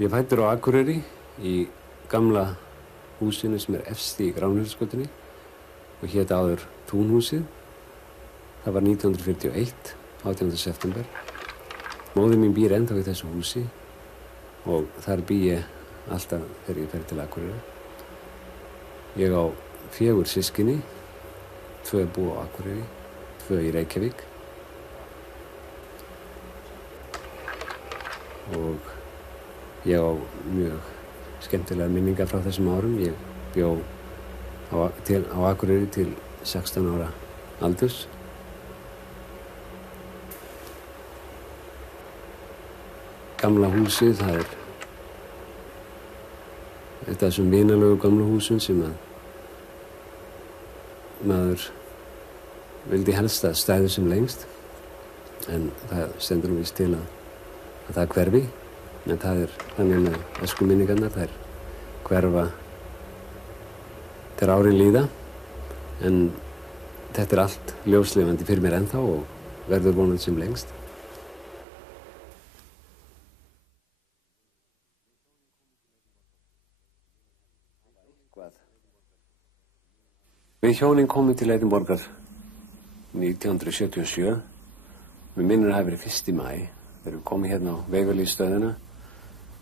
Ég fæddur á Akureyri í gamla húsinu sem efst í Gránhúsgötunni og hét áður Túnhúsið. Það var 1941, 18. september. Móðir mín býr ennþá í þessu húsi og þar bý ég alltaf þegar ég fer til Akureyri. Ég á 4 systkini, 2 búa á Akureyri, 2 í Reykjavík. Og ég á mjög skemmtilega minningar frá þessum árum. Ég bjó á Akureyri til 16 ára aldurs. Gamla húsið, það eitt af þessum vinalegu gamla húsum sem maður vildi helst að stæði sem lengst. En það stendur víst til að það hverfi. En það þannig með æskuminningarnar, þær hverfa þegar árin líða. En þetta allt ljóslifandi fyrir mér ennþá og verður vonandi sem lengst. Við hjónin komum til Edinborgar 1977. Mér minnir að það hafi verið 1. maí. Þegar við komum hérna á Vegalíðsstöðina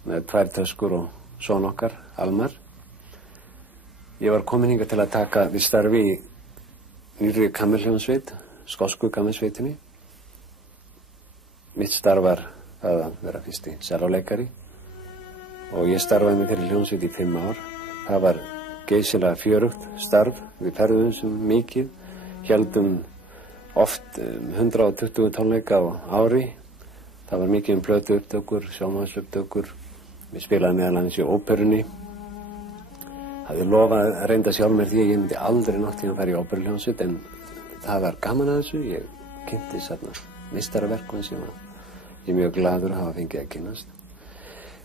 með 2 töskur og son okkar, Almar. Ég var komin hingað til að taka við starfi í nýrri kammerhljómsveit, skosku kammersveitinni. Mitt starf var að vera fyrsti sellóleikari og ég starfaði með þeirri hljómsveit í 5 ár. Það var geysilega fjörugt starf. Við ferðum sem mikið, héldum oft 120 tónleika á ári. Það var mikið plötuupptökur, sjónvarpsupptökur. Við spilaði meðal annars í óperunni. Hafði lofað að reynda sjálf mér því að ég myndi aldrei nátt tíma að fara í óperuhljómsveit, en það var gaman að þessu. Ég kynnti þarna meistaraverkum sem ég er mjög gladur að hafa fengið að kynnast.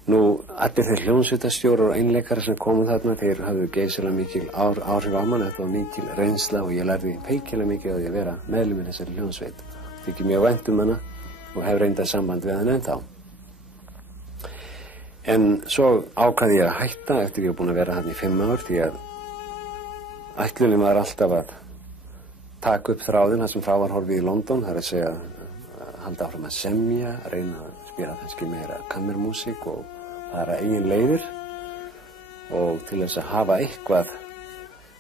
Nú, allir þeir hljómsveitastjórar og einleikara sem komu þarna, þeir hafðu geysilega mikil áhrif á mann. Þetta var mikil reynsla og ég lærði feikilega mikið á því að vera meðlimur þessari hljómsveit. Þykir mjög vænt um hana og hef reyndað samband við hann ennþá. En svo ákvað ég að hætta eftir ég var búinn að vera hann í 5 ár, því að ætlunin var alltaf að taka upp þráðinn þar sem frá var horfið í London. Það er að segja að halda áfram að semja, að reyna að spila kannski meira kammermúsík og fara eigin leiðir. Og til þess að hafa eitthvað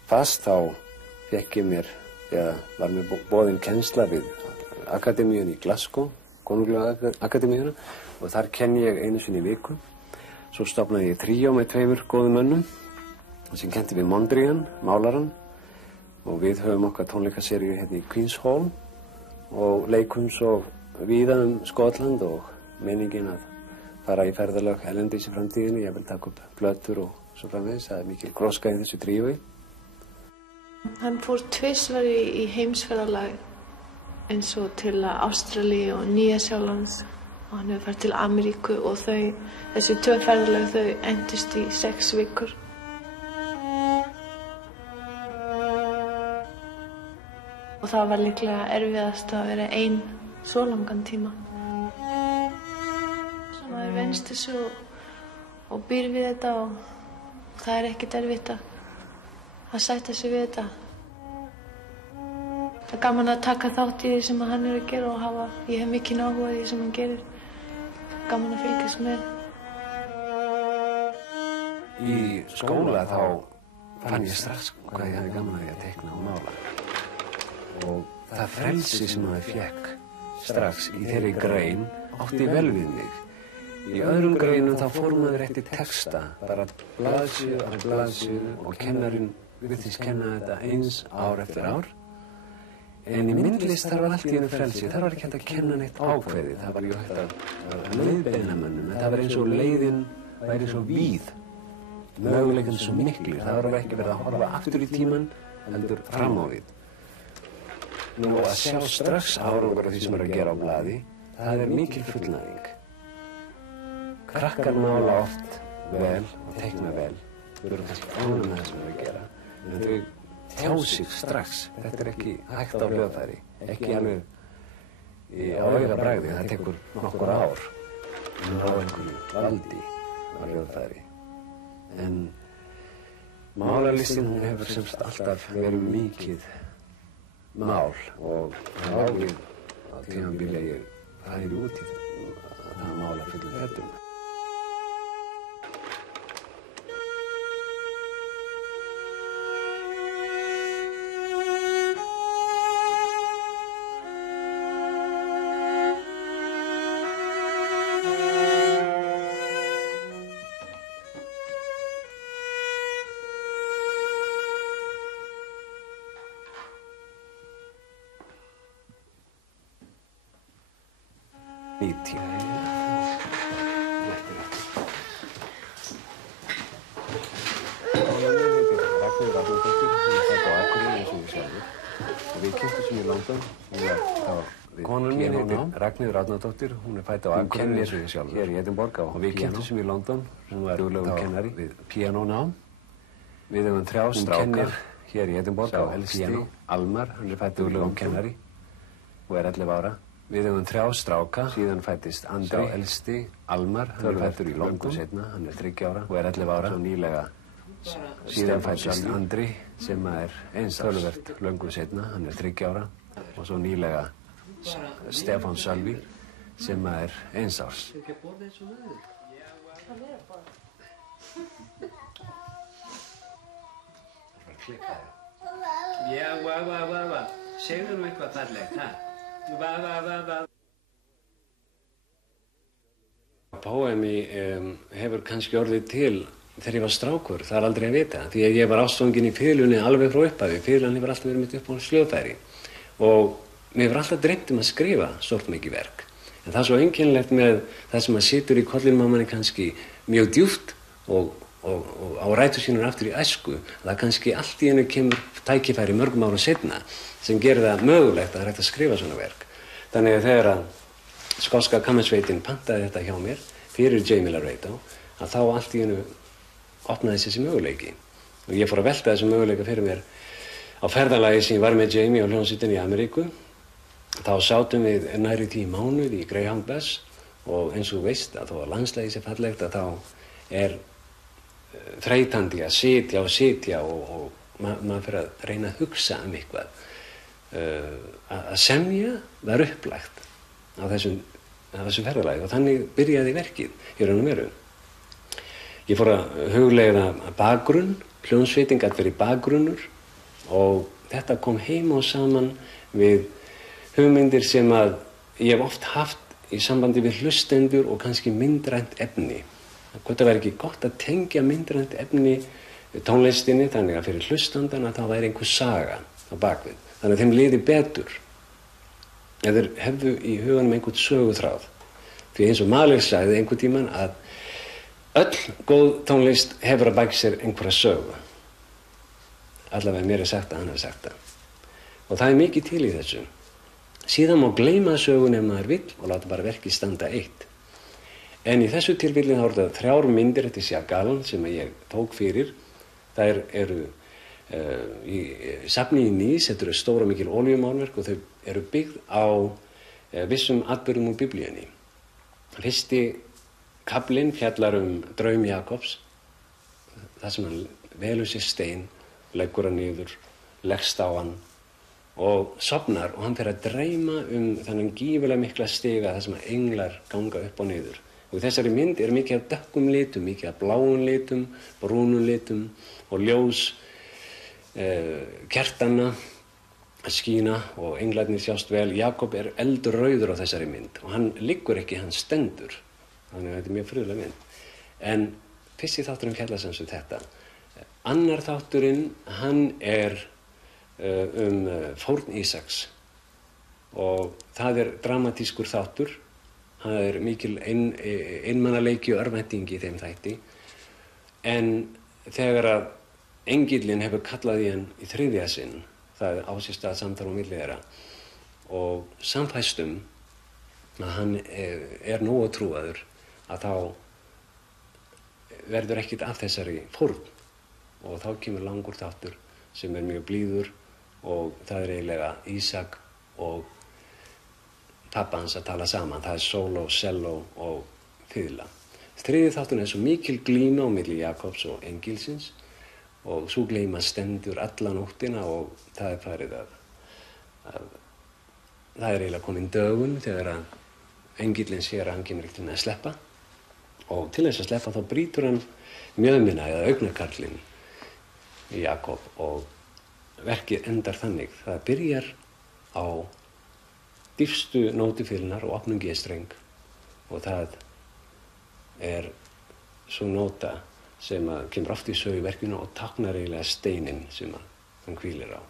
fast þá fékk ég mér, eða var mér boðin kennsla við akademíun í Glasgow, Konunglega akademíuna, og þar kenni ég einu sinni í viku. Svo stofnaði ég tríó með 2 góðum mönnum sem kennti við Mondrian, málaran, og við höfum okkar tónleikaseríu hérna í Queen's Hall og leikum svo víða Skotland og meiningin að fara í ferðalög erlendis í framtíðinni. Ég vil taka upp plötur og svo framvegis. Það mikil gróska í þessu tríói. Hann fór 2 í heimsferðalag eins og til Ástralíu og Nýja-Sjálands. Og hann hefur farið til Ameríku og þessi 2 ferðalög þau endist í 6 vikur. Og það var líklega erfiðast að vera ein svo langan tíma. Svo maður venst þessu og býr við þetta og það er ekkert erfitt að sætta sig við þetta. Það er gaman að taka þátt í því sem hann er að gera og ég hef mikinn áhuga í því sem hann gerir. Gaman að fylgjast með. Í skóla þá fann ég strax hvað ég hafði gaman að því að teikna og mála. Og það frelsi sem maður fékk strax í þeirri grein átti vel við mig. Í öðrum greinum þá fór maður eftir texta, bara blaðsíðu af blaðsíðu, og kennarinn virtist kenna þetta eins ár eftir ár. En í myndlist þar var allt í einu frelsi. Þar var ekki hægt að kenna neitt ákveðið. Það var ekki hægt að leiðbeina mönnum. En það var eins og leiðin væri svo víð. Möguleikinn svo miklir. Það var ekki verið að horfa aftur í tímann, heldur fram á við. Nú að sjá strax árangur af því sem er að gera á blaði, það er mikil fullnæging. Krakkar mála oft vel og teikna vel. Þau eru kannski ánægð með það sem er að gera. En þau tjá sig strax. Þetta er ekki hægt á hljóðfæri, ekki alveg á augabragði. Það tekur nokkur ár að ná einhverju valdi á hljóðfæri. En málarlistin hún hefur semst alltaf verið mikið mál og það á við á tímabili að ég færi út í það mála fullum fetum. Ragnheiður Árnadóttir, hún fædd á Akureyri eins og ég sjálfur hér í Edinborg og við kynntumst í London sem var duglegur kennari við píanónám. Við höfum 3 stráka hér í Edinborg á píanó. Almar, hann fæddur duglegur kennari og 11 ára. Við höfum 3 stráka, síðan fæddist Andri, elsti, Almar, hann fæddur í London seinna, hann 30 ára og 11 ára. Svo nýlega síðan fæddist Andri sem töluvert löngu seinna, hann 30 ára og svo nýlega Stefán Sölvi sem 1 árs. Já, va. Segðu nú eitthvað fallegt, ha? Va. Póemi hefur kannski orðið til þegar ég var strákur, það aldrei að vita, því að ég var ástfanginn í fiðlunni alveg frá upphafi. Fiðlan hefur alltaf verið mitt uppáhalds hljóðfæri og mér hefur alltaf dreymt að skrifa stórt mikið verk. En það svo einkennilegt með það sem situr í kollinum á manni kannski mjög djúpt og á rætur sínur aftur í æsku. Það kannski allt í einu kemur tækifæri mörgum árum seinna sem gerir það mögulegt að hægt að skrifa svona verk. Þannig að þegar að skotska kammersveitin pantaði þetta hjá mér fyrir Jamie Laredo, að þá allt í einu opnaði þessi möguleiki. Og ég fór að velta þessi möguleika fyrir mér á ferðalagi sem ég var með Jamie og hljómsveitinni í Ameríku. Þá sátum við nærri 10 mánuði í Greyhound Bus og eins og þú veist að þó að landslagið sé fallegt að þá þreytandi að sitja og maður fyrir að reyna að hugsa eitthvað. Að semja var upplægt á þessu ferðalagi og þannig byrjaði verkið í raun og veru. Ég fór að hugleiða bakgrunn, hljómsveitin gat verið bakgrunnur og þetta kom heim og saman við hugmyndir sem að ég hef oft haft í sambandi við hlustendur og kannski myndrænt efni. Það væri ekki gott að tengja myndrænt efni tónlistinni þannig að fyrir hlustandana þá væri einhver saga á bakvið. Þannig að þeim liði betur ef þeir hefðu í huganum einhvern söguþráð. Því eins og Mahler sagði einhvern tímann að öll góð tónlist hefur að baki sér einhverja sögu. Allavega mér sagt að hann hafi sagt það. Og það mikið til í þessu. Síðan má gleyma sögun ef maður vill og láta bara verkið standa eitt. En í þessu tilfelli þá eru það 3 myndir eftir Chagall sem ég tók fyrir. Þær eru í safni í Nice, þetta eru stór og mikil olíumálverk og þau eru byggð á vissum atburðum úr Biblíunni. Fyrsti kaflinn fjallar draum Jakobs, þar sem hann velur sér stein, leggur hann niður, leggst á hann og sofnar og hann fer að dreyma þennan gífurlega mikla stiga þar sem englar ganga upp og niður. Og í þessari mynd mikið af dökkum litum, mikið af bláum litum, brúnum litum og ljós kertanna að skína og englarnir sjást vel. Jakob eldrauður á þessari mynd og hann liggur ekki, hann stendur. Þannig að þetta mjög furðuleg mynd. En fyrsti þátturinn fjallar sem þetta. Annar þátturinn, hann fórn Ísaks og það dramatískur þáttur. Það mikil einmannaleiki og örvænting í þeim þætti. En þegar að engillinn hefur kallað í hann í 3. sinn, það á sér stað samtal á milli þeirra og samfæstum að hann nógu trúaður að þá verður ekkert af þessari fórn og þá kemur langur þáttur sem mjög blíður og það eiginlega Ísak og pappa hans að tala saman. Það sóló, selló og fiðla. Þriðji þátturinn svo mikil glíma á milli Jakobs og engilsins og sú glíma stendur alla nóttina og það farið að það eiginlega komin dögun þegar að engillinn sér að hann kemur ekki til með að sleppa og til þess að sleppa þá brýtur hann mjöðmina eða augnakarlinn í Jakob og verkið endar þannig. Það byrjar á dýpstu nótu fiðlunnar og opnum G-streng og það svo nóta sem kemur oft í sögu í verkinu og táknar eiginlega steininn sem hann hvílir á.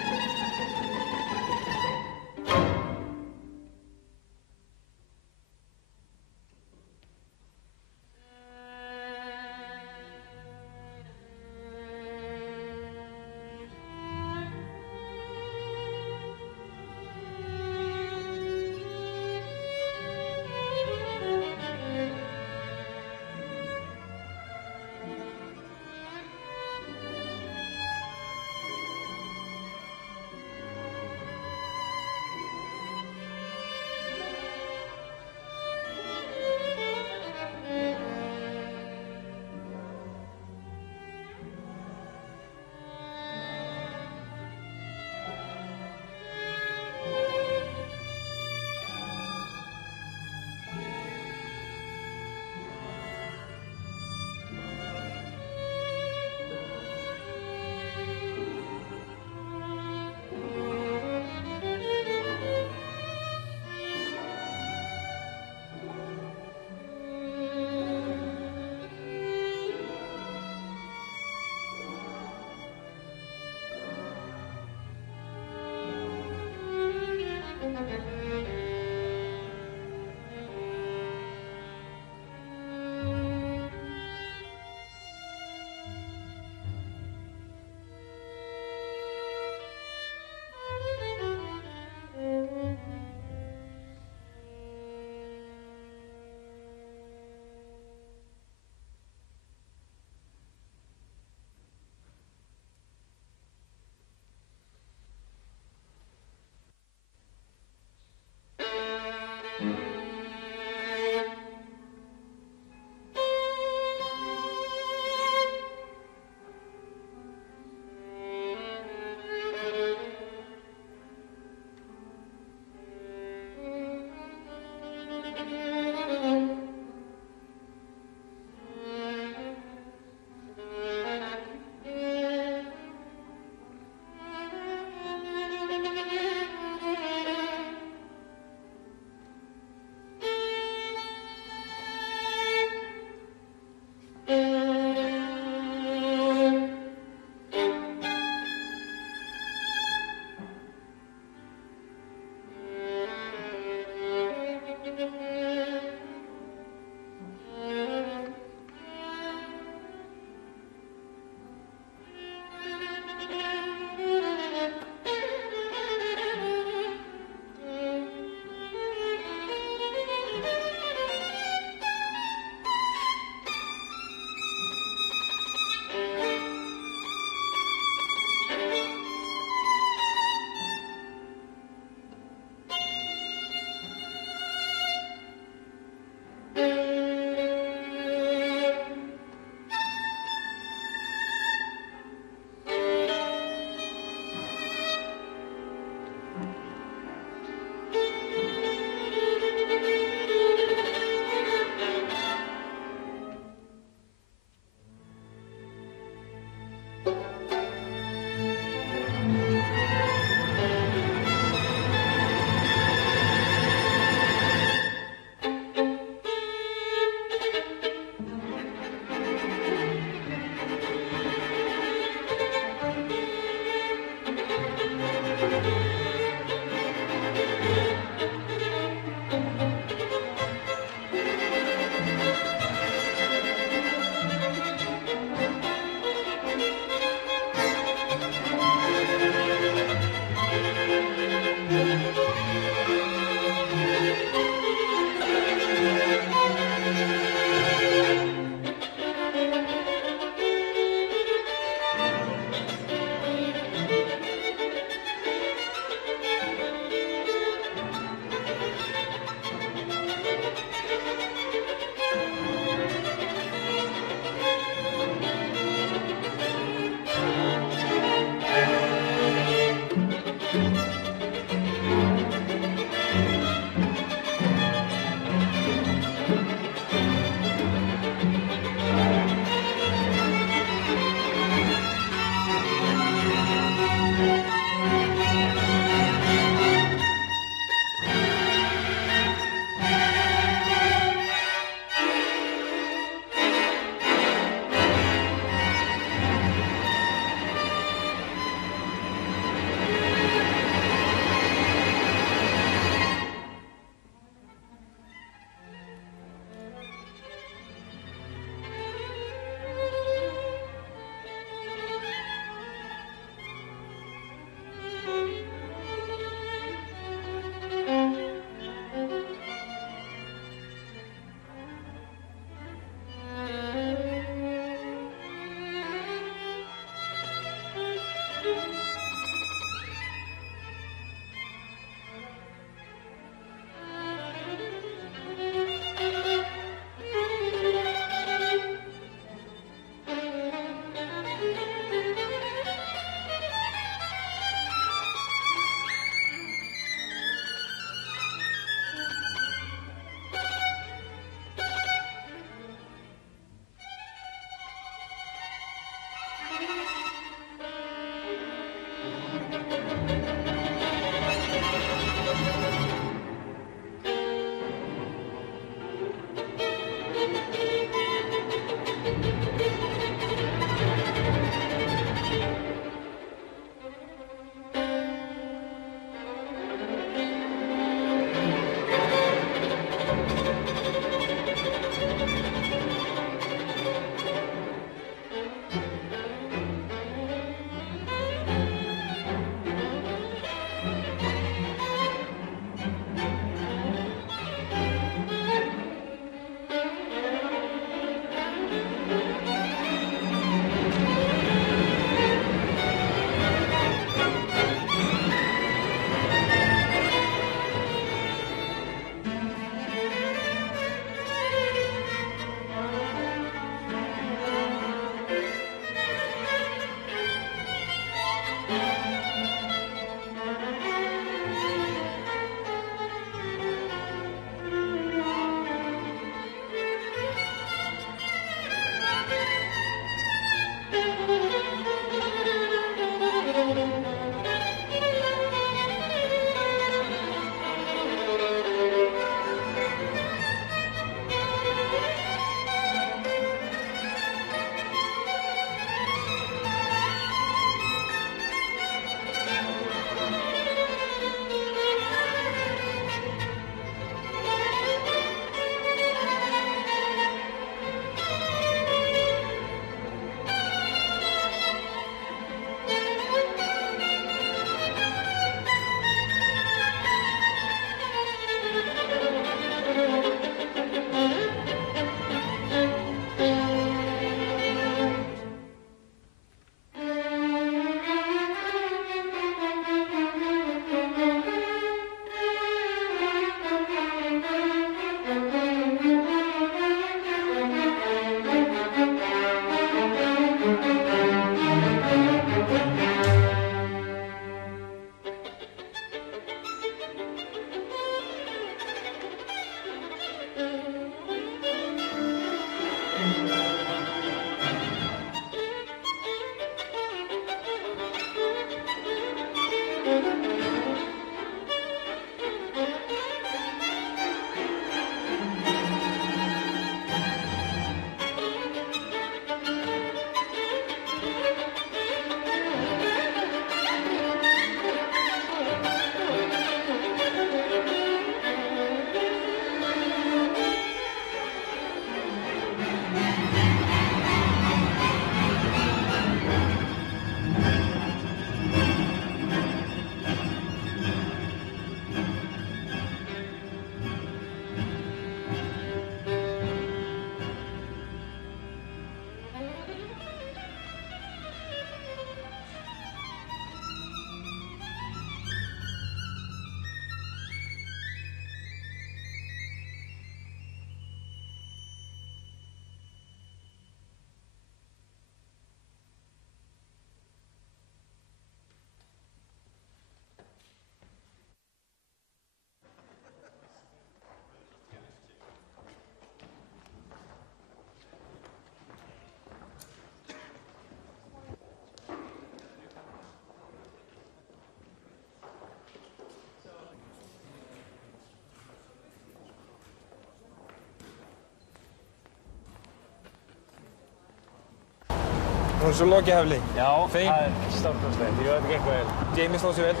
Nú svo lokið Hafli. Já, það stórkostlegt. Ég veit ekki eitthvað vel. Jamie stóð sér vel.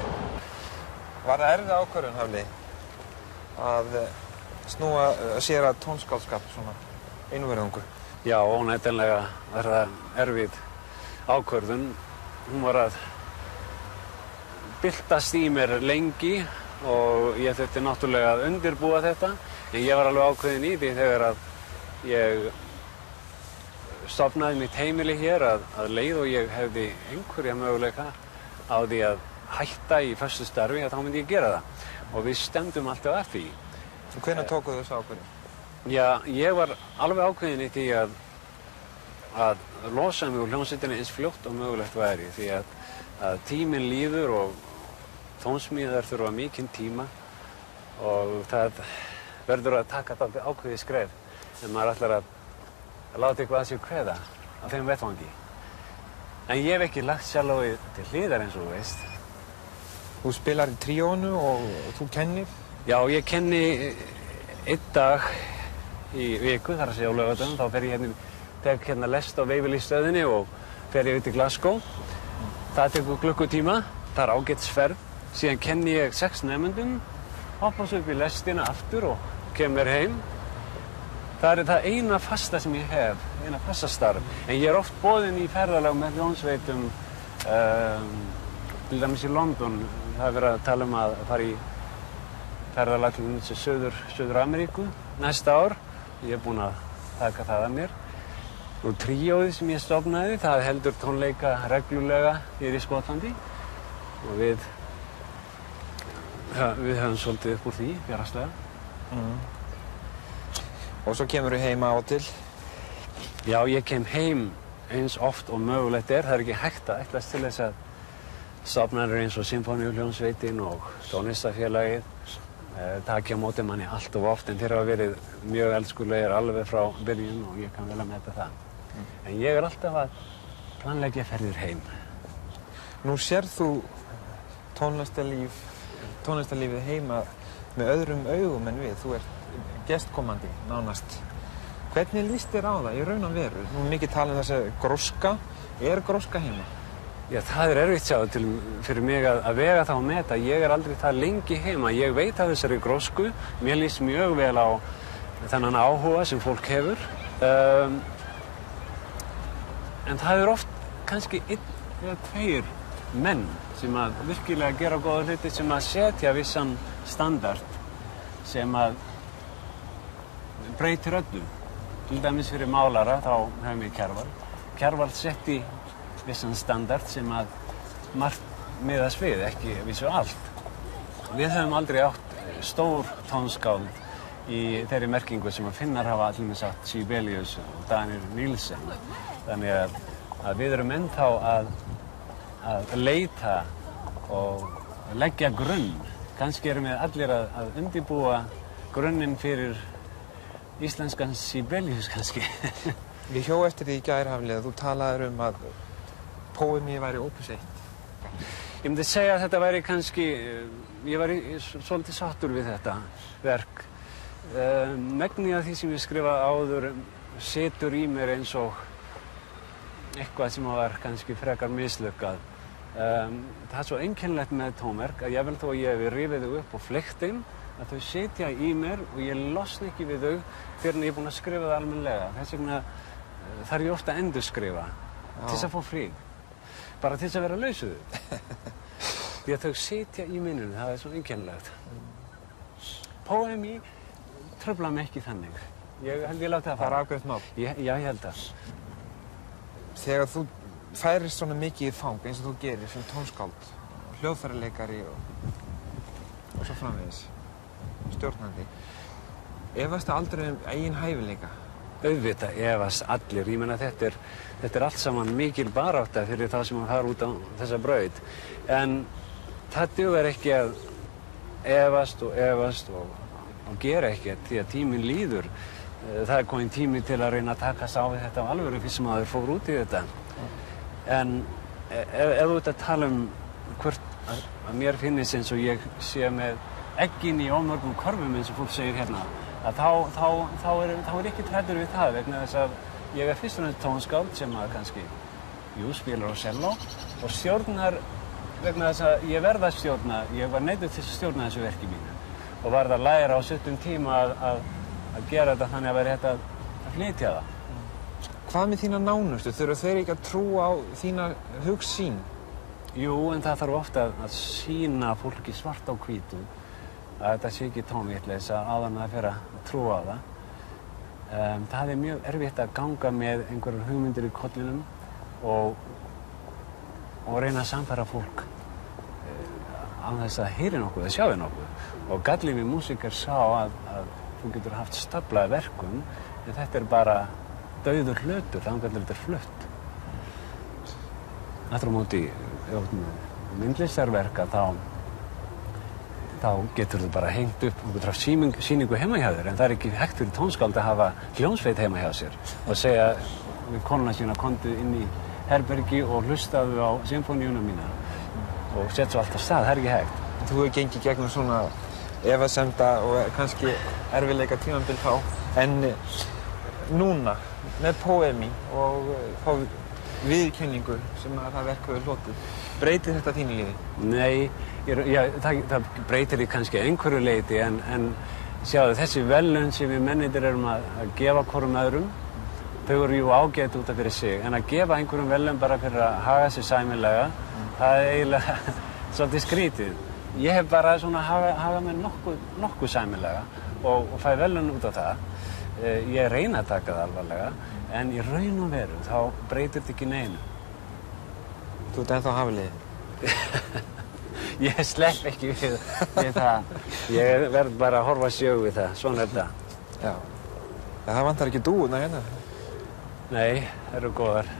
Var það erfið ákvörðun, Hafli, að snúa sér að tónskáldskap svona einverðungu? Já, óneitanlega var það erfið ákvörðun. Hún var að byltast í mér lengi og ég þurfti náttúrulega að undirbúa þetta. En ég var alveg ákveðinn í því þegar að ég stofnaði mitt heimili hér að leið og ég hefði einhverja möguleika á því að hætta í föstu starfi að þá myndi ég gera það. Og við stefndum alltaf að því. Hvenær tókuð þessu ákvörðun? Já, ég var alveg ákveðinn í því að losa mig úr hljómsveitinni eins fljótt og mögulegt væri. Því að tíminn líður og tónsmíðar þurfa mikinn tíma og það verður að taka þetta ákveðið skref. En maður ætlar að láta eitthvað að sér kveða á þeim vettvangi. En ég hef ekki lagt sjálfið til hliðar eins og þú veist. Þú spilar í tríónu og þú kennir? Já, ég kenni einn dag í viku, þar að segja á laugardögum. Þá fer ég tek hérna lest á Waverley stöðinni og fer ég út í Glasgow. Það tekur klukkutíma, það er ágætisferð. Síðan kenni ég 6 nemendum, hoppa svo upp í lestina aftur og kem mér heim. Það er það eina fasta sem ég hef, eina fastastarf. En ég er oft boðinn í ferðalag með hljómsveitum, til dæmis í London. Það er verið að tala að fara í ferðalag til Suður-Ameríku næsta ár. Ég er búinn að taka það að mér. Og tríóið sem ég stofnaði, það heldur tónleika reglulega hér í Skotlandi. Og við höfum svolítið upp úr því, fjárhagslega. Og svo kemur þú heim á og til? Já, ég kem heim eins oft og mögulegt er. Það er ekki hægt að ætlast til þess að stofnanir eins og Sinfóníuhljómsveitin og Tónlistarfélagið taki á móti manni allt of oft, en þeir hafa verið mjög elskulegir alveg frá byrjun og ég kann vel að meta það. En ég er alltaf að planleggja ferðir heim. Nú sérð þú tónlistarlífið heima með öðrum augum en við. Þú ert gestkomandi, nánast. Hvernig líst þér á það í raun og veru? Nú er mikið talað um þessi gróska. Er gróska heima? Já, það er erfitt fyrir mig að vega það og meta. Ég er aldrei það lengi heima. Ég veit af þessari grósku. Mér líst mjög vel á þennan áhuga sem fólk hefur. En það er oft kannski 1 eða 2 menn sem að virkilega gera góða hluti, sem að setja vissan standard sem að breytir öllu. Til dæmis fyrir málara þá hefum við Kjarval. Kjarval setti vissan standard sem að margt miðast við, ekki vissu allt. Við höfum aldrei átt stór tónskáld í þeirri merkingu sem að Finnar hafa allir með sagt Sibelius og Danir Nielsen. Þannig að við erum ennþá að leita og leggja grunn. Kannski erum við allir að undirbúa grunninn fyrir íslenskan Sibelius kannski. Við hjó eftir því í gær, Hafli, að þú talaðir um að póemið væri opus 1. Ég myndi segja að þetta væri kannski, ég var svolítið sáttur við þetta verk. Megnið af því sem ég skrifaði áður situr í mér eins og eitthvað sem var kannski frekar mislukkað. Það er svo einkennilegt með tónverk að jafnvel þó að ég hef rifið þau upp og fleygt þeim, að þau sitja í mér og ég losna ekki við þau fyrr en ég er búinn að skrifa það almennilega. Þess vegna þarf ég ofta að endurskrifa til þess að fá frið. Bara til þess að vera laus við þau. Því að þau sitja í minninu, það er svo einkennilegt. Poemi trufla mig ekki þannig. Ég held ég láti það fara. Það er afgreitt mál. Já, ég held það. Þegar þú færist svona mikið í fang eins og þú gerir sem tónskáld, hljóðfæraleikari og svo framvegis, stjórnandi, efastu aldrei eigin hæfileika? Auðvitað efast allir. Ég meina þetta er allt saman mikil barátta fyrir það sem að fara út á þessa braut. En það dugar ekki að efast og gera ekkert því að tíminn líður. Það er kominn tími til að reyna að takast á við þetta á alvöru fyrst sem maður fór út í þetta. En ef þú ert að tala hvort að mér finnist eins og ég sé með eggin í ómörgum korfum eins og fólk segir hérna, að þá er ekki hræddur við það vegna þess að ég er fyrst og fremst tónskáld sem að kannski, spilar á selló og stjórnar vegna þess að ég verð að stjórna, ég var neyddur til að stjórna þessu verki mínu og varð að læra á stuttum tíma að gera þetta þannig að vera hægt að flytja það. Hvað með þína nánustu? Þurfa þeir ekki að trúa á þína hugsýn? Jú, en það þarf ofta að sýna fólki svart á hvítu að þetta sé ekki tónvitleysa áður en það fer að trúa á það. Það er mjög erfitt að ganga með einhverjar hugmyndir í kollinum og reyna að sannfæra fólk án þess að heyri nokkuð, að sjái nokkuð. Og gallinn við músík er sá að þú getur haft staflaði verkum en þetta er bara dauður hlutur, þangað til þetta er flutt. Aftur á móti myndlistarverka þá getur þú bara hengt upp og getur haft sýningu heima hjá þér en það er ekki hægt fyrir tónskáld að hafa hljómsveit heima hjá sér og segja við konuna sína komdu inn í herbergi og hlustaðu á symfóníuna mína og sett svo allt á stað, það er ekki hægt. Þú hefur gengið gegnum svona efasemda og kannski erfiðleika tímabil þá en núna með Poemi og fá viðurkenningu sem að það verk hefur hlotið, breytir þetta þínu lífi? Nei, það breytir því kannski einhverju leyti en sjáðu þessi verðlaun sem við mennirnir erum að gefa hvorum öðrum, þau eru jú ágætt út af fyrir sig en að gefa einhverjum verðlaun bara fyrir að haga sér sæmilega, það er eiginlega svolítið skrítið. Ég hef bara svona hagað mér nokkuð sæmilega og fæ verðlaun út á það. Ég reyna að taka það alvarlega en í raun og veru þá breytir þetta ekki neinu. Þú ert ennþá hafliði? Ég slepp ekki við það. Ég verð bara að horfa sjögu við það, svona er það. Já. Það vantar ekki dúfurnar hérna? Nei, það eru góðar.